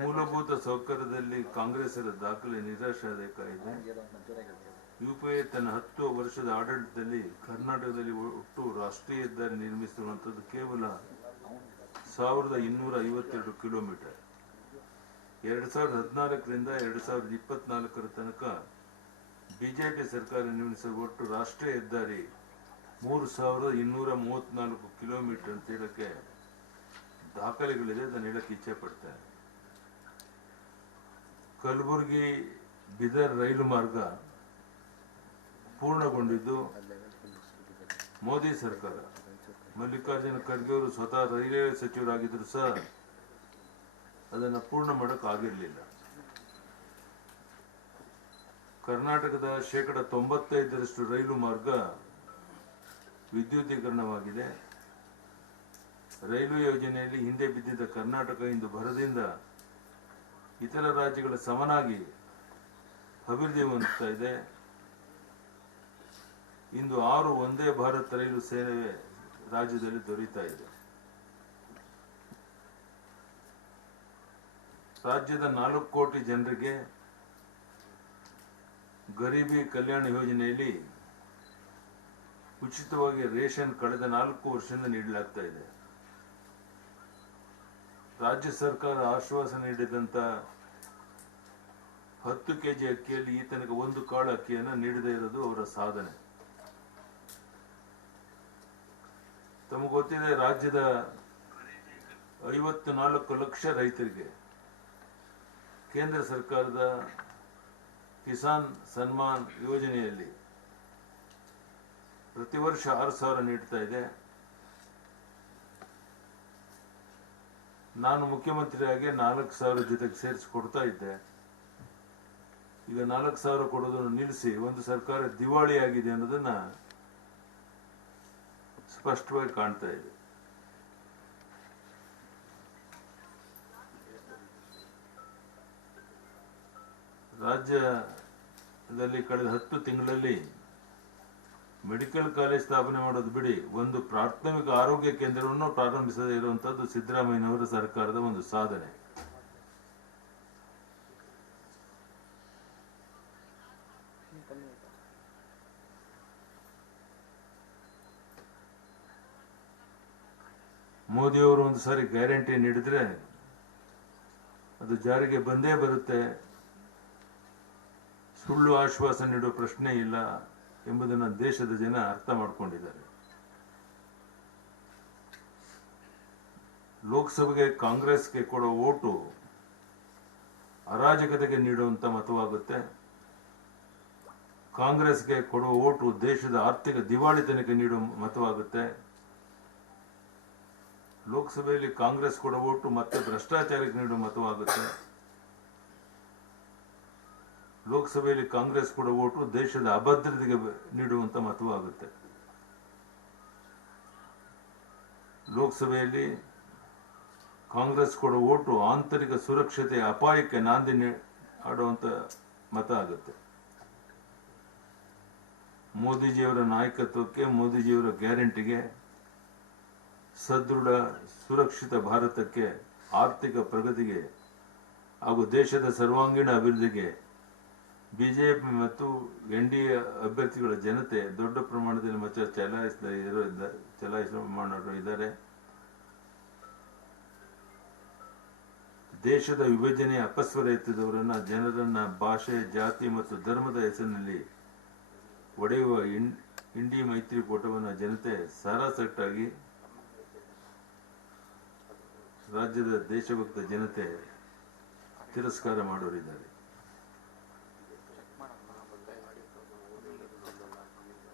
ಮೂಲಭೂತ ಸೌಕರ್ಯದಲ್ಲಿ ಕಾಂಗ್ರೆಸ್ಸರ ದಾಖಲೆ ನಿರಾಶಾದಾಯಕ ಇದೆ. ಯುಪಿಎ ತನ್ನ 10 ವರ್ಷದ ಆಡಳಿತದಲ್ಲಿ ಕರ್ನಾಟಕದಲ್ಲಿ ಒಟ್ಟು ರಾಷ್ಟ್ರೀಯ ಹೆದ್ದಾರಿ ನಿರ್ಮಿಸಿರುವಂಥದ್ದು ಕೇವಲ 1252 ಕಿಲೋಮೀಟರ್. 2014ರಿಂದ 2024 ತನಕ ಬಿಜೆಪಿ ಸರ್ಕಾರ ನಿರ್ಮಿಸಿರುವ ಒಟ್ಟು ರಾಷ್ಟ್ರೀಯ ಹೆದ್ದಾರಿ 3234 ಕಿಲೋಮೀಟರ್ ಅಂತ ಹೇಳಕ್ಕೆ ದಾಖಲೆಗಳಿದೆ. ಅದನ್ನು ಹೇಳಕ್ಕೆ ಇಚ್ಛೆ ಪಡ್ತೇನೆ. ಕಲಬುರಗಿ ಬೀದರ್ ರೈಲು ಮಾರ್ಗ ಪೂರ್ಣಗೊಂಡಿದ್ದು ಮೋದಿ ಸರ್ಕಾರ, ಮಲ್ಲಿಕಾರ್ಜುನ ಖರ್ಗೆ ಅವರು ಸ್ವತಃ ರೈಲ್ವೆ ಸಚಿವರಾಗಿದ್ದರೂ ಸಹ ಅದನ್ನು ಪೂರ್ಣ ಮಾಡೋಕ್ಕಾಗಿರಲಿಲ್ಲ. ಕರ್ನಾಟಕದ 95% ರೈಲು ಮಾರ್ಗ ವಿದ್ಯುದೀಕರಣವಾಗಿದೆ. ರೈಲ್ವೆ ಯೋಜನೆಯಲ್ಲಿ ಹಿಂದೆ ಬಿದ್ದಿದ್ದ ಕರ್ನಾಟಕ ಇಂದು ಭರದಿಂದ ಇತರ ರಾಜ್ಯಗಳ ಸಮನಾಗಿ ಅಭಿವೃದ್ಧಿ ಹೊಂದುತ್ತಾ ಇದೆ. ಇಂದು 6 ವಂದೇ ಭಾರತ್ ರೈಲು ಸೇವೆ ರಾಜ್ಯದಲ್ಲಿ ದೊರೆಯುತ್ತಾ ಇದೆ. ರಾಜ್ಯದ 4 ಕೋಟಿ ಜನರಿಗೆ ಗರೀಬಿ ಕಲ್ಯಾಣ ಯೋಜನೆಯಲ್ಲಿ ಉಚಿತವಾಗಿ ರೇಷನ್ ಕಳೆದ 4 ವರ್ಷದಿಂದ ನೀಡಲಾಗ್ತಾ ಇದೆ. ರಾಜ್ಯ ಸರ್ಕಾರ ಆಶ್ವಾಸನೆ ನೀಡಿದಂತ 10 ಕೆಜಿ ಅಕ್ಕಿಯಲ್ಲಿ ಈ ತನಕ 1 ಕಾಳು ಅಕ್ಕಿಯನ್ನು ನೀಡದೇ ಇರೋದು ಅವರ ಸಾಧನೆ. ತಮಗೆ ಗೊತ್ತಿದೆ, ರಾಜ್ಯದ 54 ಲಕ್ಷ ರೈತರಿಗೆ ಕೇಂದ್ರ ಸರ್ಕಾರದ ಕಿಸಾನ್ ಸನ್ಮಾನ್ ಯೋಜನೆಯಲ್ಲಿ ಪ್ರತಿ ವರ್ಷ 6,000 ನೀಡ್ತಾ ಇದೆ. ನಾನು ಮುಖ್ಯಮಂತ್ರಿಯಾಗಿ 4,000 ಜೊತೆಗೆ ಸೇರಿಸಿ ಕೊಡ್ತಾ ಇದ್ದೆ. ಈಗ 4,000 ಕೊಡೋದನ್ನು ನಿಲ್ಲಿಸಿ ಒಂದು ಸರ್ಕಾರ ದಿವಾಳಿಯಾಗಿದೆ ಅನ್ನೋದನ್ನ ಸ್ಪಷ್ಟವಾಗಿ ಕಾಣ್ತಾ ಇದೆ. ರಾಜ್ಯದಲ್ಲಿ ಕಳೆದ 10 ತಿಂಗಳಲ್ಲಿ ಮೆಡಿಕಲ್ ಕಾಲೇಜ್ ಸ್ಥಾಪನೆ ಮಾಡೋದು ಬಿಡಿ, ಒಂದು ಪ್ರಾಥಮಿಕ ಆರೋಗ್ಯ ಕೇಂದ್ರವನ್ನು ಪ್ರಾರಂಭಿಸದೇ ಇರುವಂತದ್ದು ಸಿದ್ದರಾಮಯ್ಯನವರ ಸರ್ಕಾರದ ಒಂದು ಸಾಧನೆ. ಮೋದಿಯವರು ಒಂದು ಸಾರಿ ಗ್ಯಾರಂಟಿ ನೀಡಿದ್ರೆ ಅದು ಜಾರಿಗೆ ಬಂದೇ ಬರುತ್ತೆ. ಸುಳ್ಳು ಆಶ್ವಾಸನೆ ನೀಡುವ ಪ್ರಶ್ನೆ ಇಲ್ಲ ಎಂಬುದನ್ನು ದೇಶದ ಜನ ಅರ್ಥ ಮಾಡಿಕೊಂಡಿದ್ದಾರೆ. ಲೋಕಸಭೆಗೆ ಕಾಂಗ್ರೆಸ್ಗೆ ಕೊಡೋ ಓಟು ಅರಾಜಕತೆಗೆ ನೀಡುವಂತ ಮತವಾಗುತ್ತೆ. ಕಾಂಗ್ರೆಸ್ಗೆ ಕೊಡುವ ಓಟು ದೇಶದ ಆರ್ಥಿಕ ದಿವಾಳಿತನಕ್ಕೆ ನೀಡುವ ಮತವಾಗುತ್ತೆ. ಲೋಕಸಭೆಯಲ್ಲಿ ಕಾಂಗ್ರೆಸ್ ಕೊಡುವ ಓಟು ಮತ್ತೆ ಭ್ರಷ್ಟಾಚಾರಕ್ಕೆ ನೀಡುವ ಮತವಾಗುತ್ತೆ. ಲೋಕಸಭೆಯಲ್ಲಿ ಕಾಂಗ್ರೆಸ್ ಕೊಡುವ ಓಟು ದೇಶದ ಅಭದ್ರತೆಗೆ ನೀಡುವಂತ ಮತವಾಗುತ್ತೆ. ಲೋಕಸಭೆಯಲ್ಲಿ ಕಾಂಗ್ರೆಸ್ ಕೊಡುವ ಓಟು ಆಂತರಿಕ ಸುರಕ್ಷತೆಯ ಅಪಾಯಕ್ಕೆ ನಾಂದಿ ಆಡುವಂತ ಮತ ಆಗುತ್ತೆ. ಮೋದಿಜಿಯವರ ನಾಯಕತ್ವಕ್ಕೆ, ಮೋದಿಜಿಯವರ ಗ್ಯಾರಂಟಿಗೆ, ಸದೃಢ ಸುರಕ್ಷಿತ ಭಾರತಕ್ಕೆ, ಆರ್ಥಿಕ ಪ್ರಗತಿಗೆ ಹಾಗೂ ದೇಶದ ಸರ್ವಾಂಗೀಣ ಅಭಿವೃದ್ಧಿಗೆ ಬಿಜೆಪಿ ಮತ್ತು ಎನ್ಡಿಎ ಅಭ್ಯರ್ಥಿಗಳ ಜನತೆ ದೊಡ್ಡ ಪ್ರಮಾಣದಲ್ಲಿ ಮತ ಚಲಾಯಿಸಿದ್ದಾರೆ. ದೇಶದ ವಿಭಜನೆ ಅಪಸ್ವರ ಎತ್ತಿದವರನ್ನ, ಜನರನ್ನ ಭಾಷೆ, ಜಾತಿ ಮತ್ತು ಧರ್ಮದ ಹೆಸರಿನಲ್ಲಿ ಒಡೆಯುವ ಇಂಡಿ ಮೈತ್ರಿಕೂಟವನ್ನು ಜನತೆ ಸಾರಾಸಟ್ಟಾಗಿ ರಾಜ್ಯದ ದೇಶಭಕ್ತ ಜನತೆ ತಿರಸ್ಕಾರ ಮಾಡೋರಿದ್ದಾರೆ.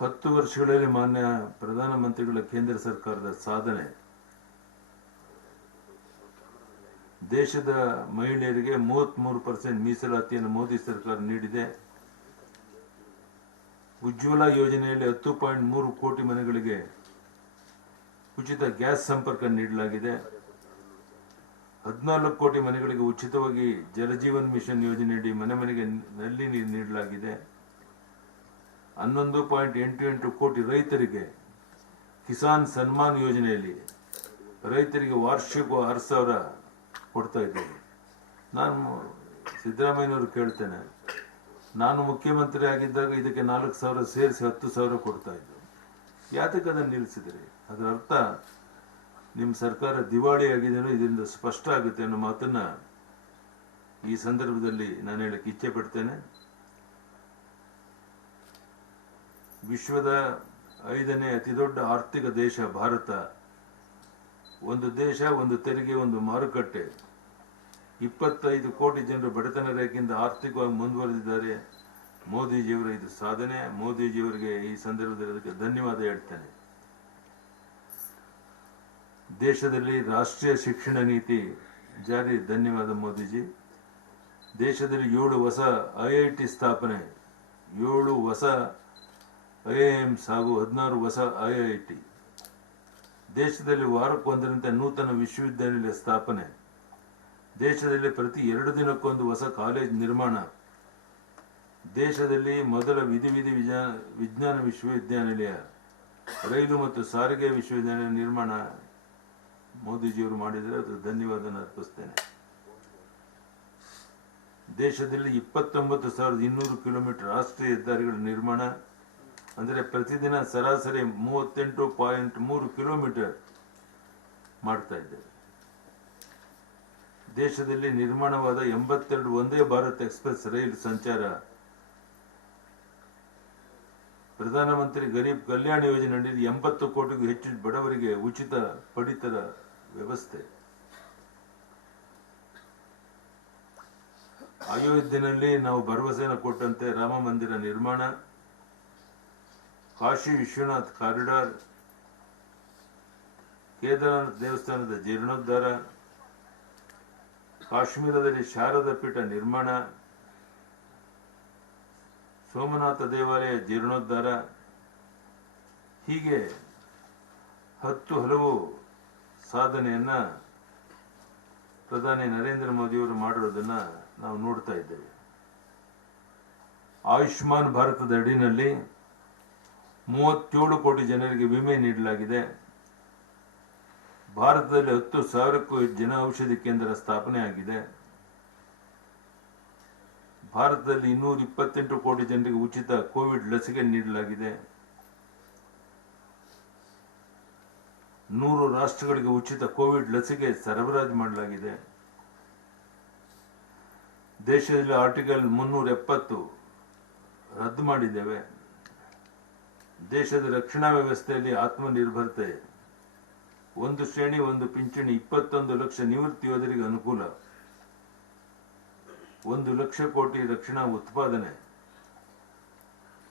10 ವರ್ಷಗಳಲ್ಲಿ ಮಾನ್ಯ ಪ್ರಧಾನಮಂತ್ರಿಗಳ ಕೇಂದ್ರ ಸರ್ಕಾರದ ಸಾಧನೆ, ದೇಶದ ಮಹಿಳೆಯರಿಗೆ 33% ಮೀಸಲಾತಿಯನ್ನು ಮೋದಿ ಸರ್ಕಾರ ನೀಡಿದೆ. ಉಜ್ವಲ ಯೋಜನೆಯಲ್ಲಿ 10.3 ಕೋಟಿ ಮನೆಗಳಿಗೆ ಉಚಿತ ಗ್ಯಾಸ್ ಸಂಪರ್ಕ ನೀಡಲಾಗಿದೆ. 14 ಕೋಟಿ ಮನೆಗಳಿಗೆ ಉಚಿತವಾಗಿ ಜಲಜೀವನ್ ಮಿಷನ್ ಯೋಜನೆಯಡಿ ಮನೆ ಮನೆಗೆ ನಲ್ಲಿ ನೀರು ನೀಡಲಾಗಿದೆ. 11.88 ಕೋಟಿ ರೈತರಿಗೆ ಕಿಸಾನ್ ಸನ್ಮಾನ್ ಯೋಜನೆಯಲ್ಲಿ ರೈತರಿಗೆ ವಾರ್ಷಿಕ 6,000 ಕೊಡ್ತಾ ಇದ್ದೇವೆ. ನಾನು ಸಿದ್ದರಾಮಯ್ಯನವರು ಕೇಳ್ತೇನೆ, ನಾನು ಮುಖ್ಯಮಂತ್ರಿ ಆಗಿದ್ದಾಗ ಇದಕ್ಕೆ 4,000 ಸೇರಿಸಿ 10,000 ಕೊಡ್ತಾ ಇದ್ದು, ಯಾತಕ್ಕೆ ಅದನ್ನು ನಿಲ್ಲಿಸಿದ್ರಿ? ಅದರ ಅರ್ಥ ನಿಮ್ಮ ಸರ್ಕಾರ ದಿವಾಳಿ ಆಗಿದೆಯೋ ಇದರಿಂದ ಸ್ಪಷ್ಟ ಆಗುತ್ತೆ ಅನ್ನೋ ಮಾತನ್ನ ಈ ಸಂದರ್ಭದಲ್ಲಿ ನಾನು ಹೇಳಕ್ಕೆ ಇಚ್ಛೆ ಪಡ್ತೇನೆ. ವಿಶ್ವದ 5ನೇ ಅತಿ ದೊಡ್ಡ ಆರ್ಥಿಕ ದೇಶ ಭಾರತ. ಒಂದು ದೇಶ, ಒಂದು ತೆರಿಗೆ, ಒಂದು ಮಾರುಕಟ್ಟೆ. 25 ಕೋಟಿ ಜನರು ಬಡತನ ರೇಖೆಯಿಂದ ಆರ್ಥಿಕವಾಗಿ ಮುಂದುವರೆದಿದ್ದಾರೆ. ಮೋದಿಜಿಯವರ ಇದು ಸಾಧನೆ. ಮೋದಿಜಿಯವರಿಗೆ ಈ ಸಂದರ್ಭದಲ್ಲಿ ಅದಕ್ಕೆ ಧನ್ಯವಾದ ಹೇಳ್ತೇನೆ. ದೇಶದಲ್ಲಿ ರಾಷ್ಟ್ರೀಯ ಶಿಕ್ಷಣ ನೀತಿ ಜಾರಿ. ಧನ್ಯವಾದ ಮೋದಿಜಿ. ದೇಶದಲ್ಲಿ 7 ಹೊಸ IIT ಸ್ಥಾಪನೆ, 7 ಹೊಸ IIMs ಹಾಗೂ 16 ಹೊಸ IIT. ದೇಶದಲ್ಲಿ ವಾರಕ್ಕೊಂದರಂತೆ ನೂತನ ವಿಶ್ವವಿದ್ಯಾನಿಲಯ ಸ್ಥಾಪನೆ. ದೇಶದಲ್ಲಿ ಪ್ರತಿ 2 ದಿನಕ್ಕೊಂದು ಹೊಸ ಕಾಲೇಜ್ ನಿರ್ಮಾಣ. ದೇಶದಲ್ಲಿ ಮೊದಲ ವಿಜ್ಞಾನ ವಿಶ್ವವಿದ್ಯಾನಿಲಯ, ರೈಲು ಮತ್ತು ಸಾರಿಗೆ ವಿಶ್ವವಿದ್ಯಾನಿಲಯ ನಿರ್ಮಾಣ ಮೋದಿಜಿಯವರು ಮಾಡಿದರೆ ಅದು ಧನ್ಯವಾದ ಅರ್ಪಿಸ್ತೇನೆ. ದೇಶದಲ್ಲಿ 29,200 ಕಿಲೋಮೀಟರ್ ರಾಷ್ಟ್ರೀಯ ಹೆದ್ದಾರಿಗಳ ನಿರ್ಮಾಣ, ಅಂದರೆ ಪ್ರತಿದಿನ ಸರಾಸರಿ 38.3 ಕಿಲೋಮೀಟರ್ ಮಾಡ್ತಾ ಇದ್ದೇವೆ. ದೇಶದಲ್ಲಿ ನಿರ್ಮಾಣವಾದ 82 ವಂದೇ ಭಾರತ್ ಎಕ್ಸ್ಪ್ರೆಸ್ ರೈಲು ಸಂಚಾರ. ಪ್ರಧಾನಮಂತ್ರಿ ಗರೀಬ್ ಕಲ್ಯಾಣ ಯೋಜನೆ ಅಡಿಯಲ್ಲಿ 80 ಕೋಟಿಗೂ ಹೆಚ್ಚು ಬಡವರಿಗೆ ಉಚಿತ ಪಡಿತರ ವ್ಯವಸ್ಥೆ. ಅಯೋಧ್ಯೆಯಲ್ಲಿ ನಾವು ಭರವಸೆಯನ್ನು ಕೊಟ್ಟಂತೆ ರಾಮ ಮಂದಿರ ನಿರ್ಮಾಣ. ಕಾಶಿ ವಿಶ್ವನಾಥ್ ಕಾರಿಡಾರ್. ಕೇದಾರನಾಥ ದೇವಸ್ಥಾನದ ಜೀರ್ಣೋದ್ಧಾರ. ಕಾಶ್ಮೀರದಲ್ಲಿ ಶಾರದಾ ಪೀಠ ನಿರ್ಮಾಣ. ಸೋಮನಾಥ ದೇವಾಲಯ ಜೀರ್ಣೋದ್ಧಾರ. ಹೀಗೆ 10 ಹಲವು ಸಾಧನೆಯನ್ನ ಪ್ರಧಾನಿ ನರೇಂದ್ರ ಮೋದಿಯವರು ಮಾಡಿರೋದನ್ನ ನಾವು ನೋಡ್ತಾ ಇದ್ದೇವೆ. ಆಯುಷ್ಮಾನ್ ಭಾರತದ ಅಡಿನಲ್ಲಿ 37 ಕೋಟಿ ಜನರಿಗೆ ವಿಮೆ ನೀಡಲಾಗಿದೆ. ಭಾರತದಲ್ಲಿ 10,000ಕ್ಕೂ ಜನ ಔಷಧಿ ಕೇಂದ್ರ ಸ್ಥಾಪನೆ ಆಗಿದೆ. ಭಾರತದಲ್ಲಿ 228 ಕೋಟಿ ಜನರಿಗೆ ಉಚಿತ ಕೋವಿಡ್ ಲಸಿಕೆ ನೀಡಲಾಗಿದೆ. 100 ರಾಷ್ಟ್ರಗಳಿಗೆ ಉಚಿತ ಕೋವಿಡ್ ಲಸಿಕೆ ಸರಬರಾಜು ಮಾಡಲಾಗಿದೆ. ದೇಶದಲ್ಲಿ ಆರ್ಟಿಕಲ್ 370 ರದ್ದು ಮಾಡಿದ್ದೇವೆ. ದೇಶದ ರಕ್ಷಣಾ ವ್ಯವಸ್ಥೆಯಲ್ಲಿ ಆತ್ಮನಿರ್ಭರತೆ. 1 ಶ್ರೇಣಿ 1 ಪಿಂಚಣಿ, 21 ಲಕ್ಷ ನಿವೃತ್ತಿ ಯೋಧರಿಗೆ ಅನುಕೂಲ. 1 ಲಕ್ಷ ಕೋಟಿ ರಕ್ಷಣಾ ಉತ್ಪಾದನೆ.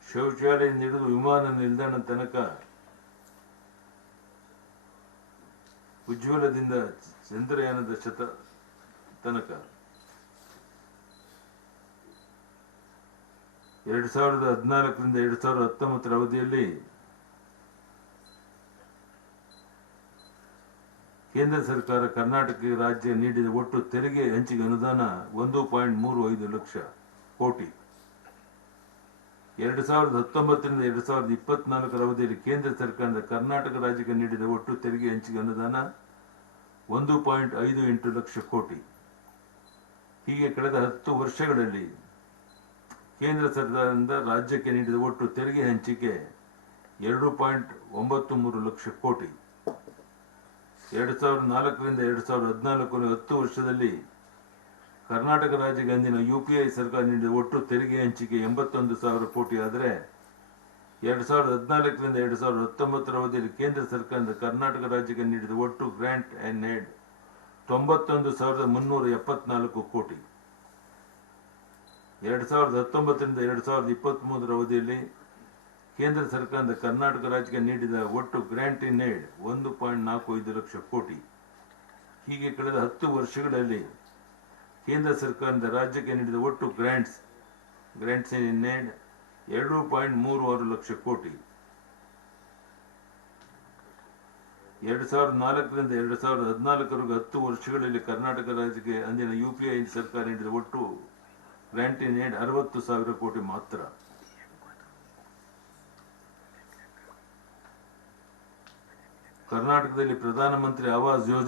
ಶೌಚಾಲಯ ಹಿಡಿದು ವಿಮಾನ ನಿಲ್ದಾಣ ತನಕ, ಉಜ್ವಲದಿಂದ ಚಂದ್ರಯಾನದ ತನಕ. 2014ರಿಂದ 2019 ಅವಧಿಯಲ್ಲಿ ಕೇಂದ್ರ ಸರ್ಕಾರ ಕರ್ನಾಟಕ ರಾಜ್ಯ ನೀಡಿದ ಒಟ್ಟು ತೆರಿಗೆ ಹಂಚಿಕೆ ಅನುದಾನ 1.35 ಲಕ್ಷ ಕೋಟಿ. 2019ರಿಂದ 2024 ಅವಧಿಯಲ್ಲಿ ಕೇಂದ್ರ ಸರ್ಕಾರದ ಕರ್ನಾಟಕ ರಾಜ್ಯಕ್ಕೆ ನೀಡಿದ ಒಟ್ಟು ತೆರಿಗೆ ಹಂಚಿಕೆ ಅನುದಾನ 1.58 ಲಕ್ಷ ಕೋಟಿ. ಹೀಗೆ ಕಳೆದ 10 ವರ್ಷಗಳಲ್ಲಿ ಕೇಂದ್ರ ಸರ್ಕಾರದಿಂದ ರಾಜ್ಯಕ್ಕೆ ನೀಡಿದ ಒಟ್ಟು ತೆರಿಗೆ ಹಂಚಿಕೆ 2.93 ಲಕ್ಷ ಕೋಟಿ. 2004ರಿಂದ 2014 10 ವರ್ಷದಲ್ಲಿ ಕರ್ನಾಟಕ ರಾಜ್ಯಕ್ಕೆ ಅಂದಿನ UPI ಸರ್ಕಾರ ನೀಡಿದ ಒಟ್ಟು ತೆರಿಗೆ ಹಂಚಿಕೆ 81,000 ಕೋಟಿ ಆದರೆ 2014ರಿಂದ 2019 ಅವಧಿಯಲ್ಲಿ ಕೇಂದ್ರ ಸರ್ಕಾರದಿಂದ ಕರ್ನಾಟಕ ರಾಜ್ಯಕ್ಕೆ ನೀಡಿದ ಒಟ್ಟು ಗ್ರಾಂಟ್ ಅಂಡ್ ಏಡ್ 91,374 ಕೋಟಿ. 2019ರಿಂದ 2023 ಅವಧಿಯಲ್ಲಿ ಕೇಂದ್ರ ಸರ್ಕಾರದ ಕರ್ನಾಟಕ ರಾಜ್ಯಕ್ಕೆ ನೀಡಿದ ಒಟ್ಟು ಗ್ರಾಂಟ್ ಇನ್ ಏಡ್ 1.45 ಲಕ್ಷ ಕೋಟಿ. ಹೀಗೆ ಕಳೆದ 10 ವರ್ಷಗಳಲ್ಲಿ ಕೇಂದ್ರ ಸರ್ಕಾರದಿಂದ ರಾಜ್ಯಕ್ಕೆ ನೀಡಿದ ಒಟ್ಟು ಗ್ರಾಂಟ್ಸ್ ಇನ್ ಏಡ್ 2.36 ಲಕ್ಷ ಕೋಟಿ. 2004ರಿಂದ 2014 10 ವರ್ಷಗಳಲ್ಲಿ ಕರ್ನಾಟಕ ರಾಜ್ಯಕ್ಕೆ ಅಂದಿನ UPI ಸರ್ಕಾರ ನೀಡಿದ ಒಟ್ಟು ಗ್ರಾಂಟ್ ಇನ್ ಏಡ್ 60,000 ಕೋಟಿ ಮಾತ್ರ. ಕರ್ನಾಟಕದಲ್ಲಿ ಪ್ರಧಾನಮಂತ್ರಿ ಆವಾಸ್ ಯೋಜನೆ